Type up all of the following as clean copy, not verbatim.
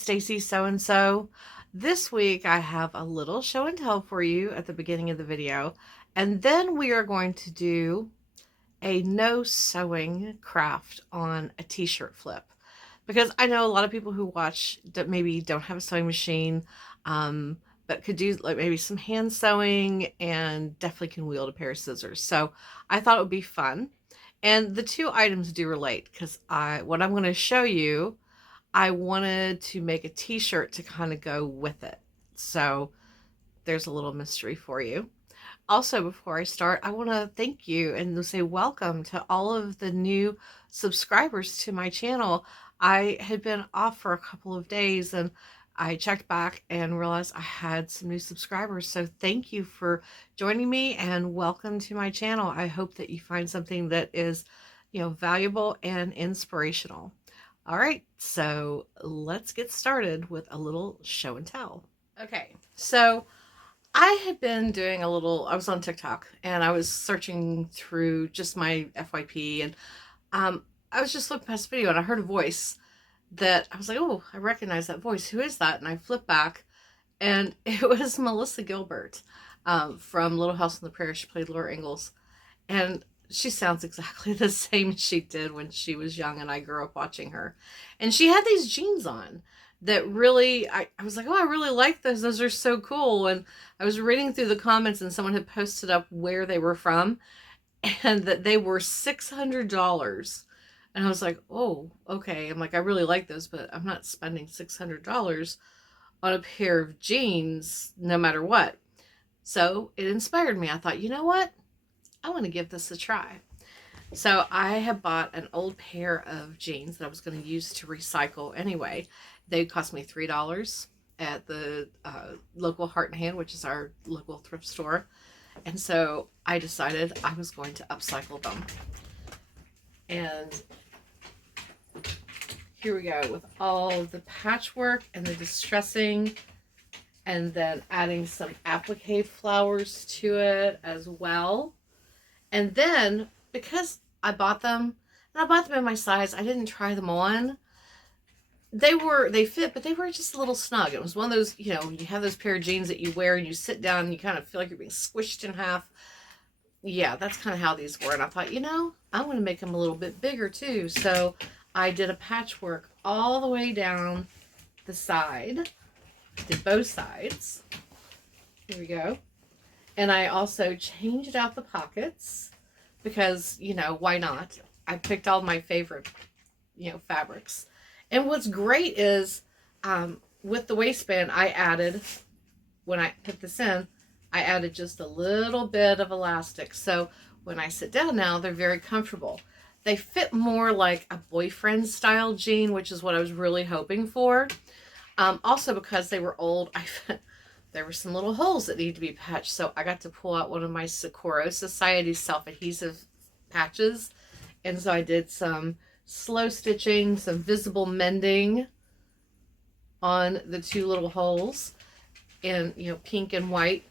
Stacy So-and-so. This week I have a little show and tell for you at the beginning of the video, and then we are going to do a no sewing craft on a t-shirt flip, because I know a lot of people who watch that maybe don't have a sewing machine, but could do like maybe some hand sewing and definitely can wield a pair of scissors. So I thought it would be fun. And the two items do relate because what I'm going to show you, I wanted to make a t-shirt to kind of go with it. So there's a little mystery for you. Also, before I start, I want to thank you and say welcome to all of the new subscribers to my channel. I had been off for a couple of days and I checked back and realized I had some new subscribers. So thank you for joining me and welcome to my channel. I hope that you find something that is, valuable and inspirational. All right, so let's get started with a little show and tell. Okay, so I had been doing I was on TikTok and I was searching through just my FYP, and I was just looking past the video and I heard a voice that I was like, oh, I recognize that voice. Who is that? And I flipped back and it was Melissa Gilbert from Little House on the Prairie. She played Laura Ingalls, and she sounds exactly the same as she did when she was young and I grew up watching her. And she had these jeans on that really, I was like, oh, I really like those. Those are so cool. And I was reading through the comments and someone had posted up where they were from and that they were $600. And I was like, oh, okay. I'm like, I really like those, but I'm not spending $600 on a pair of jeans no matter what. So it inspired me. I thought, you know what? I want to give this a try. So I have bought an old pair of jeans that I was going to use to recycle anyway. They cost me $3 at the local Heart and Hand, which is our local thrift store. And so I decided I was going to upcycle them. And here we go with all of the patchwork and the distressing, and then adding some applique flowers to it as well. And then because I bought them, and I bought them in my size, I didn't try them on. They fit, but they were just a little snug. It was one of those, you have those pair of jeans that you wear and you sit down and you kind of feel like you're being squished in half. Yeah, that's kind of how these were. And I thought, I'm going to make them a little bit bigger too. So I did a patchwork all the way down the side. Did both sides. Here we go. And I also changed out the pockets because, why not? I picked all my favorite, fabrics. And what's great is with the waistband, when I put this in, I added just a little bit of elastic. So when I sit down now, they're very comfortable. They fit more like a boyfriend style jean, which is what I was really hoping for. Also because they were old, there were some little holes that needed to be patched. So I got to pull out one of my Socorro Society self-adhesive patches. And so I did some slow stitching, some visible mending on the two little holes in, pink and white.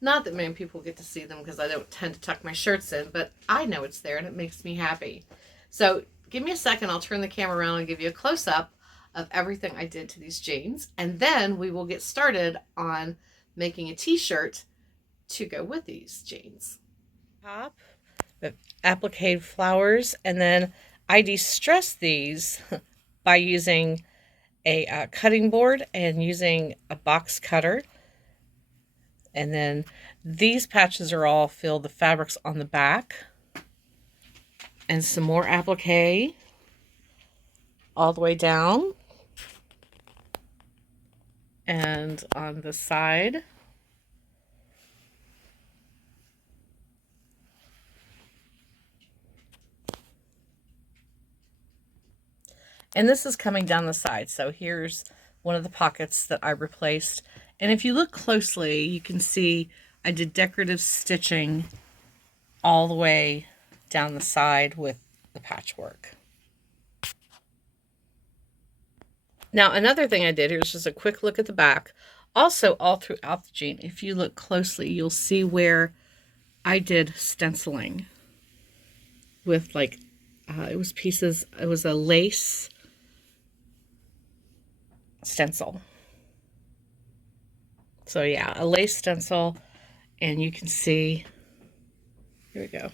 Not that many people get to see them because I don't tend to tuck my shirts in, but I know it's there and it makes me happy. So give me a second. I'll turn the camera around and give you a close-up of everything I did to these jeans. And then we will get started on making a t-shirt to go with these jeans. Top with applique flowers, and then I de-stress these by using a cutting board and using a box cutter. And then these patches are all filled the fabrics on the back, and some more applique all the way down and on the side. And this is coming down the side. So here's one of the pockets that I replaced. And if you look closely, you can see I did decorative stitching all the way down the side with the patchwork. Now, another thing I did, here's just a quick look at the back. Also, all throughout the jean, if you look closely, you'll see where I did stenciling with it was a lace stencil. So yeah, a lace stencil, and you can see, here we go.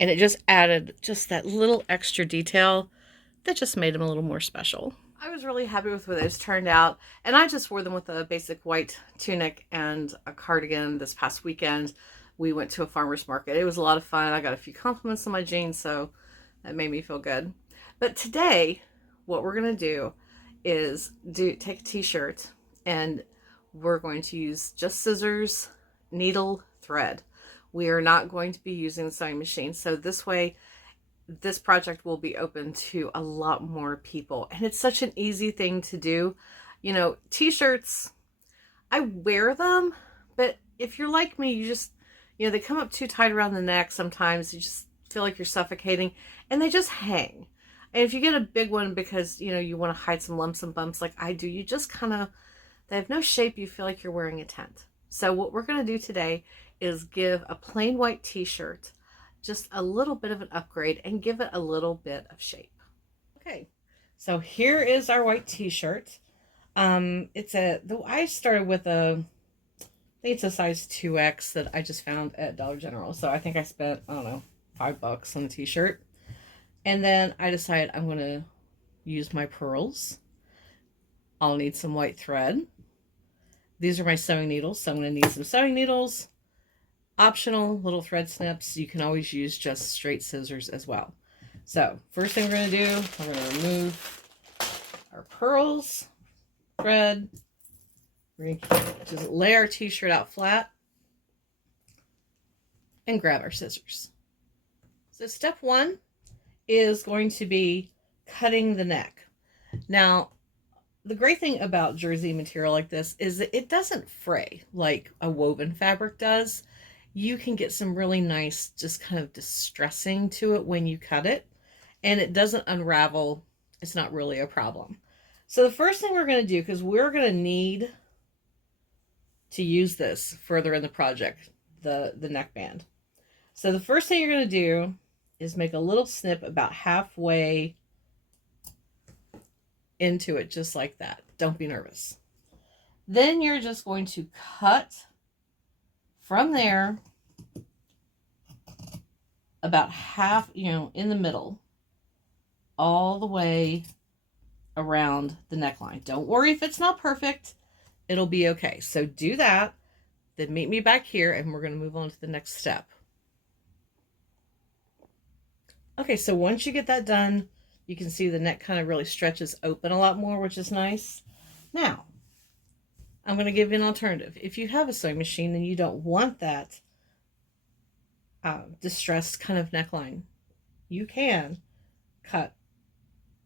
And it just added just that little extra detail that just made them a little more special. I was really happy with where those turned out, and I just wore them with a basic white tunic and a cardigan this past weekend. We went to a farmer's market. It was a lot of fun. I got a few compliments on my jeans, so that made me feel good. But today, what we're going to do is take a t-shirt, and we're going to use just scissors, needle, thread. We are not going to be using the sewing machine, so this way this project will be open to a lot more people. And it's such an easy thing to do. You know, t-shirts, I wear them, but if you're like me, you just, you know, they come up too tight around the neck sometimes. You just feel like you're suffocating, and they just hang. And if you get a big one because, you know, you want to hide some lumps and bumps like I do, you just kind of, they have no shape. You feel like you're wearing a tent. So what we're going to do today is give a plain white t-shirt just a little bit of an upgrade and give it a little bit of shape. Okay, so here is our white t-shirt. I started with I think it's a size 2X that I just found at Dollar General. So I think I spent, I don't know, $5 on the t-shirt. And then I decided I'm going to use my pearls. I'll need some white thread. These are my sewing needles, so I'm going to need some sewing needles. Optional little thread snips. You can always use just straight scissors as well. So first thing we're going to do, we're going to remove our pearls, thread. We're going to just lay our t-shirt out flat and grab our scissors. So step one is going to be cutting the neck. Now, the great thing about jersey material like this is that it doesn't fray like a woven fabric does. You can get some really nice, just kind of distressing to it when you cut it, and it doesn't unravel. It's not really a problem. So the first thing we're going to do, because we're going to need to use this further in the project, the neckband. So the first thing you're going to do is make a little snip about halfway into it, just like that. Don't be nervous. Then you're just going to cut from there about half, you know, in the middle, all the way around the neckline. Don't worry if it's not perfect. It'll be okay. So do that. Then meet me back here, and we're going to move on to the next step. Okay, so once you get that done, you can see the neck kind of really stretches open a lot more, which is nice. Now, I'm going to give you an alternative. If you have a sewing machine and you don't want that distressed kind of neckline, you can cut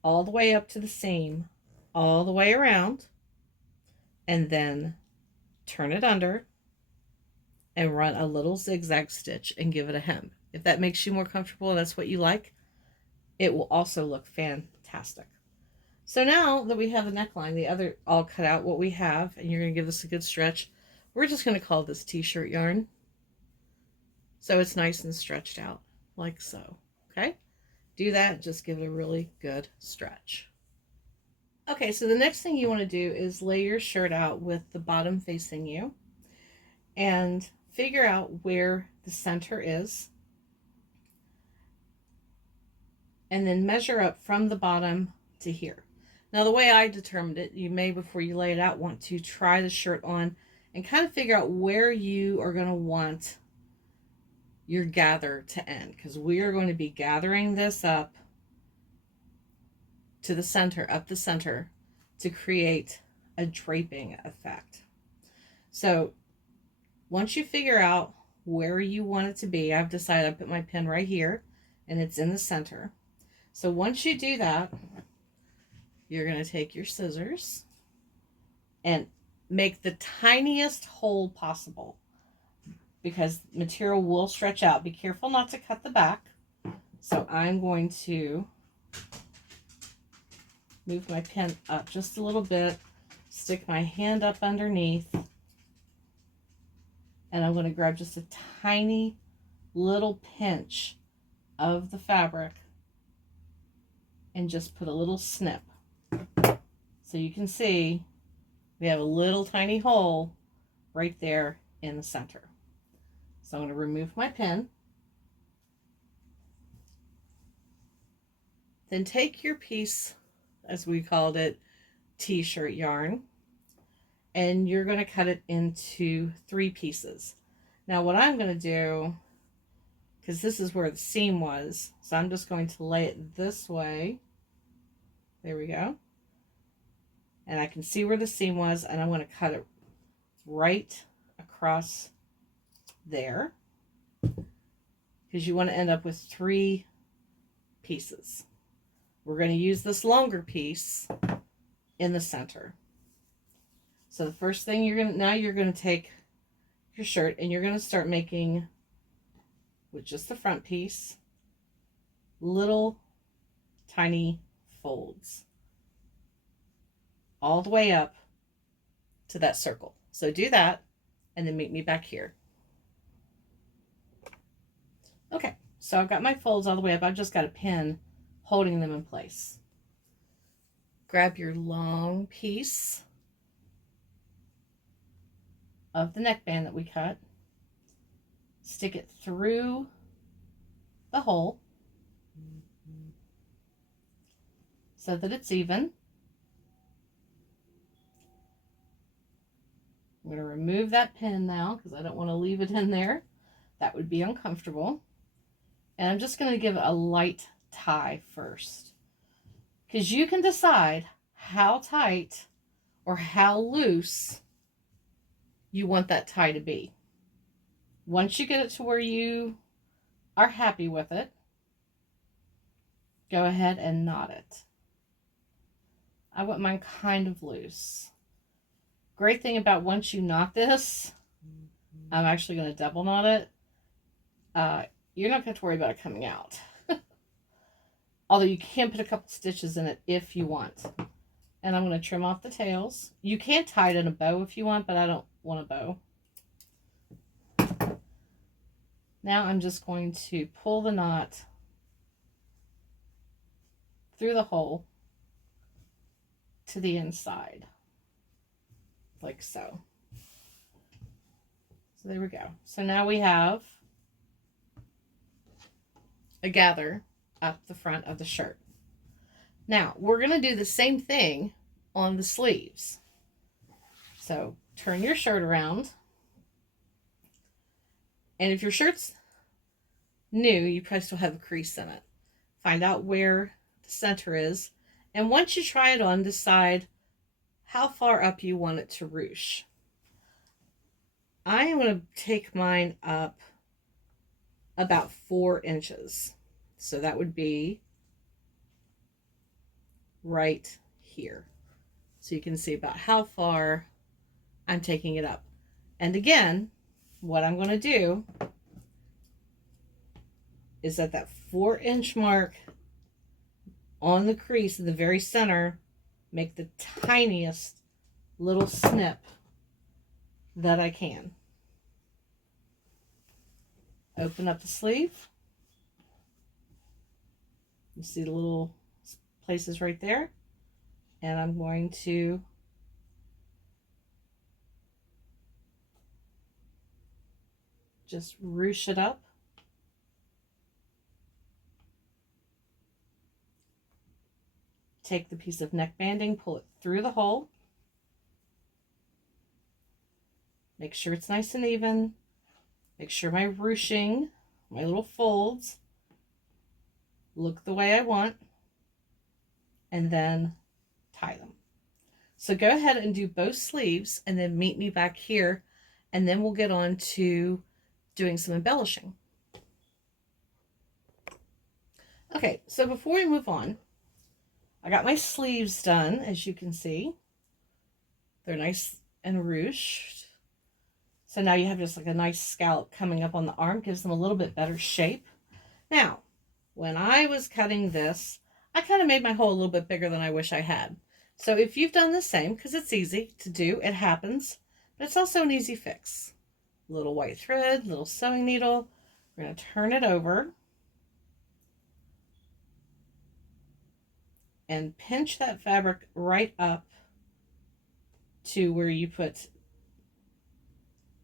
all the way up to the seam, all the way around, and then turn it under and run a little zigzag stitch and give it a hem. If that makes you more comfortable and that's what you like, it will also look fantastic. So now that we have the neckline, the other all cut out, what we have, and you're going to give this a good stretch, we're just going to call this t-shirt yarn. So it's nice and stretched out, like so. Okay? Do that, just give it a really good stretch. Okay, so the next thing you want to do is lay your shirt out with the bottom facing you and figure out where the center is. And then measure up from the bottom to here. Now, the way I determined it, you may, before you lay it out, want to try the shirt on and kind of figure out where you are going to want your gather to end, because we are going to be gathering this up to the center, up the center, to create a draping effect. So once you figure out where you want it to be, I've decided I put my pin right here and it's in the center. So once you do that, you're going to take your scissors and make the tiniest hole possible, because material will stretch out. Be careful not to cut the back. So I'm going to move my pin up just a little bit, stick my hand up underneath, and I'm going to grab just a tiny little pinch of the fabric and just put a little snip. So you can see we have a little tiny hole right there in the center. So I'm going to remove my pin. Then take your piece, as we called it, t-shirt yarn, and you're going to cut it into 3 pieces. Now what I'm going to do, because this is where the seam was, so I'm just going to lay it this way. There we go. And I can see where the seam was, and I'm going to cut it right across there, because you want to end up with 3 pieces. We're going to use this longer piece in the center. So the first thing you're going to take your shirt and you're going to start making, with just the front piece, little tiny folds all the way up to that circle. So do that and then meet me back here. Okay, so I've got my folds all the way up. I've just got a pin holding them in place. Grab your long piece of the neckband that we cut, stick it through the hole so that it's even. I'm going to remove that pin now because I don't want to leave it in there. That would be uncomfortable. And I'm just going to give it a light tie first, because you can decide how tight or how loose you want that tie to be. Once you get it to where you are happy with it, go ahead and knot it. I want mine kind of loose. Great thing about once you knot this, I'm actually going to double knot it. You're not going to worry about it coming out. Although you can put a couple stitches in it if you want. And I'm going to trim off the tails. You can tie it in a bow if you want, but I don't want a bow. Now I'm just going to pull the knot through the hole to the inside, like so. So there we go. So now we have a gather up the front of the shirt. Now we're going to do the same thing on the sleeves. So turn your shirt around, and if your shirt's new, you probably still have a crease in it. Find out where the center is, and once you try it on, decide how far up you want it to ruche. I am going to take mine up about 4 inches. So that would be right here. So you can see about how far I'm taking it up. And again, what I'm going to do is at that 4-inch mark on the crease in the very center, make the tiniest little snip that I can. Open up the sleeve. You see the little places right there. And I'm going to just ruche it up. Take the piece of neck banding, pull it through the hole. Make sure it's nice and even. Make sure my ruching, my little folds, look the way I want, and then tie them. So go ahead and do both sleeves and then meet me back here, and then we'll get on to doing some embellishing. Okay, so before we move on, I got my sleeves done, as you can see. They're nice and ruched. So now you have just like a nice scallop coming up on the arm, gives them a little bit better shape. Now, when I was cutting this, I kind of made my hole a little bit bigger than I wish I had. So if you've done the same, because it's easy to do, it happens, but it's also an easy fix. Little white thread, little sewing needle. We're going to turn it over and pinch that fabric right up to where you put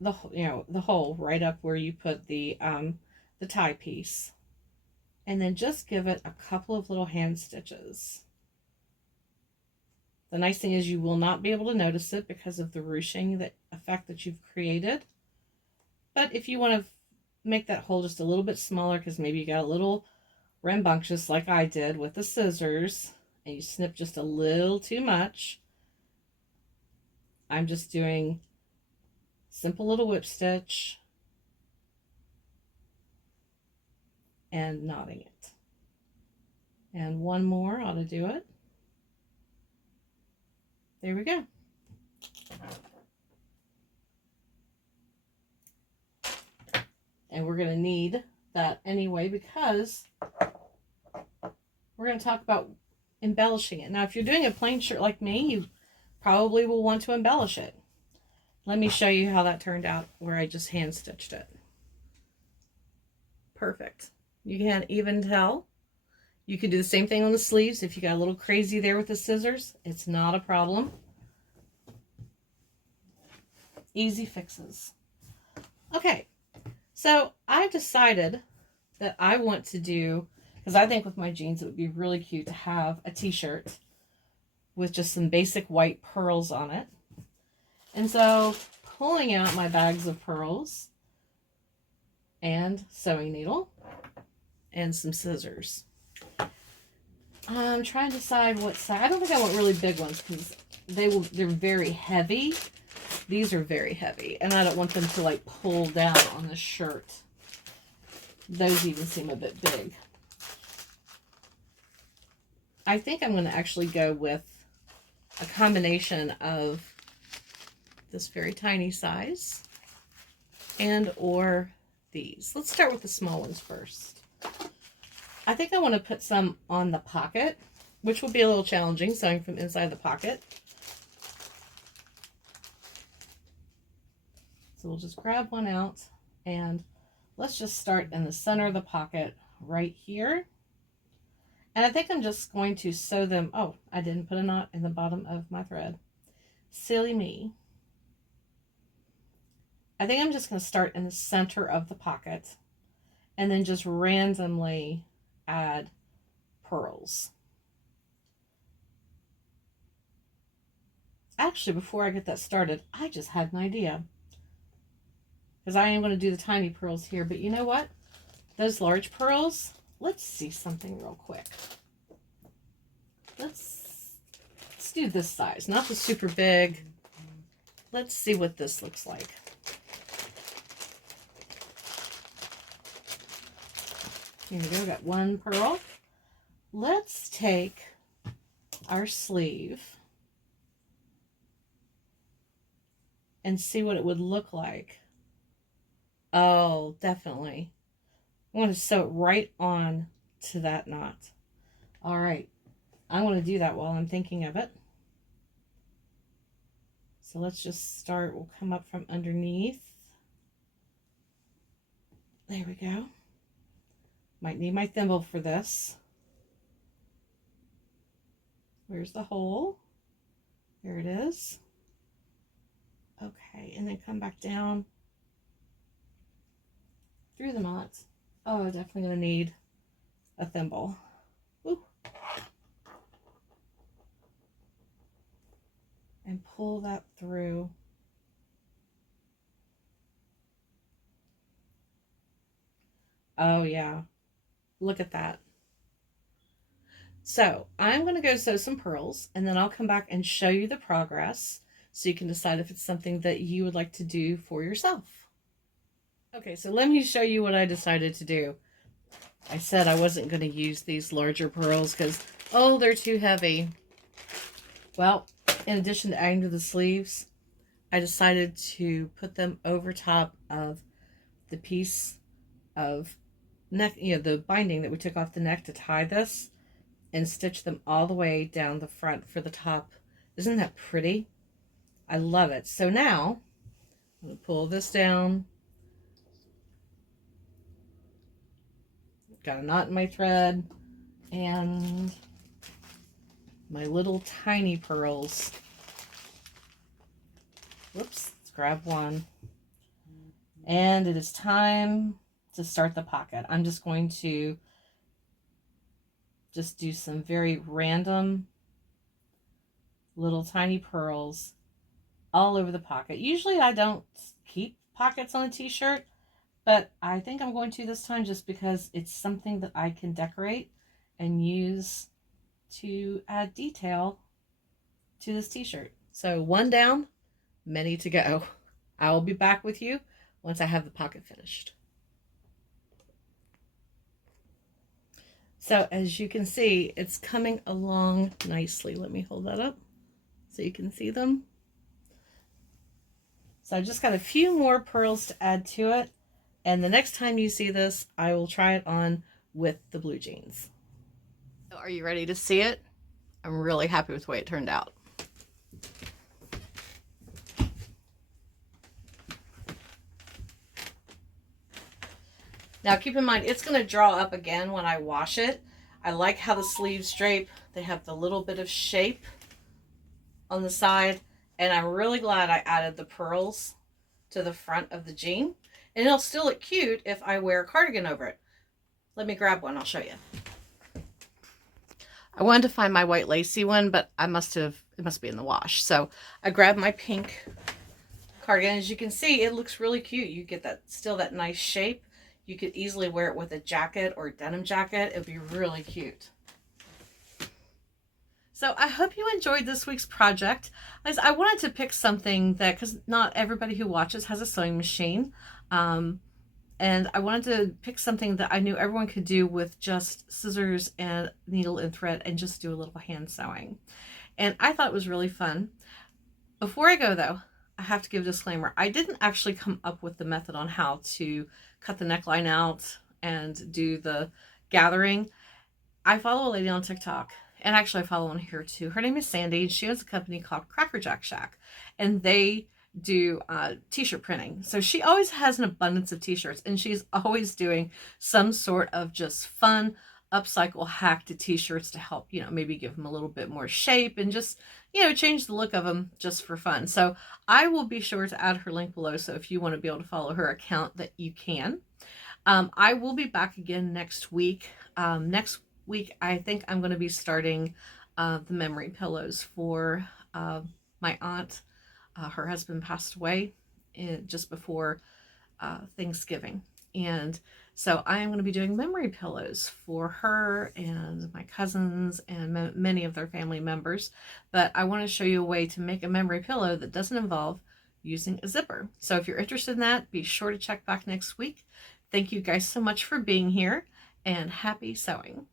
the, the hole right up where you put the tie piece. And then just give it a couple of little hand stitches. The nice thing is you will not be able to notice it because of the ruching effect that you've created. But if you want to make that hole just a little bit smaller, because maybe you got a little rambunctious like I did with the scissors, and you snip just a little too much, I'm just doing simple little whip stitch and knotting it. And one more ought to do it. There we go. And we're going to need that anyway because we're going to talk about embellishing it. Now, if you're doing a plain shirt like me, you probably will want to embellish it. Let me show you how that turned out where I just hand stitched it. Perfect. You can't even tell. You can do the same thing on the sleeves. If you got a little crazy there with the scissors, it's not a problem. Easy fixes. Okay, so I've decided that I want to do, because I think with my jeans it would be really cute to have a t-shirt with just some basic white pearls on it. And so pulling out my bags of pearls and sewing needle and some scissors. I'm trying to decide what size. I don't think I want really big ones because they're very heavy. These are very heavy, and I don't want them to like pull down on the shirt. Those even seem a bit big. I think I'm going to actually go with a combination of this very tiny size and or these. Let's start with the small ones first. I think I want to put some on the pocket, which will be a little challenging, sewing from inside the pocket. So we'll just grab one out and let's just start in the center of the pocket right here. And I think I'm just going to sew them. Oh, I didn't put a knot in the bottom of my thread. Silly me. I think I'm just going to start in the center of the pocket and then just randomly add pearls. Actually, before I get that started, I just had an idea. Because I am going to do the tiny pearls here, but you know what? Those large pearls, let's see something real quick. Let's do this size, not the super big. Let's see what this looks like. Here we go, got one pearl. Let's take our sleeve and see what it would look like. Oh, definitely. I want to sew it right on to that knot. All right, I want to do that while I'm thinking of it. So let's just start. We'll come up from underneath. There we go. Might need my thimble for this. Where's the hole? There it is. Okay, and then come back down through the knots. Oh, I'm definitely going to need a thimble. Ooh. And pull that through. Oh, yeah. Look at that. So I'm going to go sew some pearls, and then I'll come back and show you the progress so you can decide if it's something that you would like to do for yourself. Okay, so let me show you what I decided to do. I said I wasn't going to use these larger pearls because, oh, they're too heavy. Well, in addition to adding to the sleeves, I decided to put them over top of the piece of neck, the binding that we took off the neck to tie this, and stitch them all the way down the front for the top. Isn't that pretty? I love it. So now, I'm going to pull this down. Got a knot in my thread, and my little tiny pearls Whoops, let's grab one. And it is time to start the pocket. I'm just going to just do some very random little tiny pearls all over the pocket. Usually I don't keep pockets on a t-shirt, but I think I'm going to this time just because it's something that I can decorate and use to add detail to this t-shirt. So one down, many to go. I will be back with you once I have the pocket finished. So as you can see, it's coming along nicely. Let me hold that up so you can see them. So I just got a few more pearls to add to it. And the next time you see this, I will try it on with the blue jeans. Are you ready to see it? I'm really happy with the way it turned out. Now keep in mind, it's going to draw up again when I wash it. I like how the sleeves drape. They have the little bit of shape on the side. And I'm really glad I added the pearls to the front of the jean. And it'll still look cute if I wear a cardigan over it. Let me grab one, I'll show you. I wanted to find my white lacy one, but it must be in the wash. So I grabbed my pink cardigan. As you can see, it looks really cute. You get that nice shape. You could easily wear it with a jacket or a denim jacket. It would be really cute. So I hope you enjoyed this week's project. I wanted to pick something that, because not everybody who watches has a sewing machine. And I wanted to pick something that I knew everyone could do with just scissors and needle and thread and just do a little hand sewing. And I thought it was really fun. Before I go though, I have to give a disclaimer. I didn't actually come up with the method on how to cut the neckline out and do the gathering. I follow a lady on TikTok, and actually I follow one here too. Her name is Sandy, and she owns a company called Cracker Jack Shack, and they do t-shirt printing. So she always has an abundance of t-shirts, and she's always doing some sort of just fun upcycle hack to t-shirts to help, maybe give them a little bit more shape and just, change the look of them just for fun. So I will be sure to add her link below. So if you want to be able to follow her account, that you can. I will be back again next week. Next week, I think I'm going to be starting the memory pillows for my aunt. Her husband passed away just before Thanksgiving. And so I am going to be doing memory pillows for her and my cousins and many of their family members. But I want to show you a way to make a memory pillow that doesn't involve using a zipper. So if you're interested in that, be sure to check back next week. Thank you guys so much for being here, and happy sewing.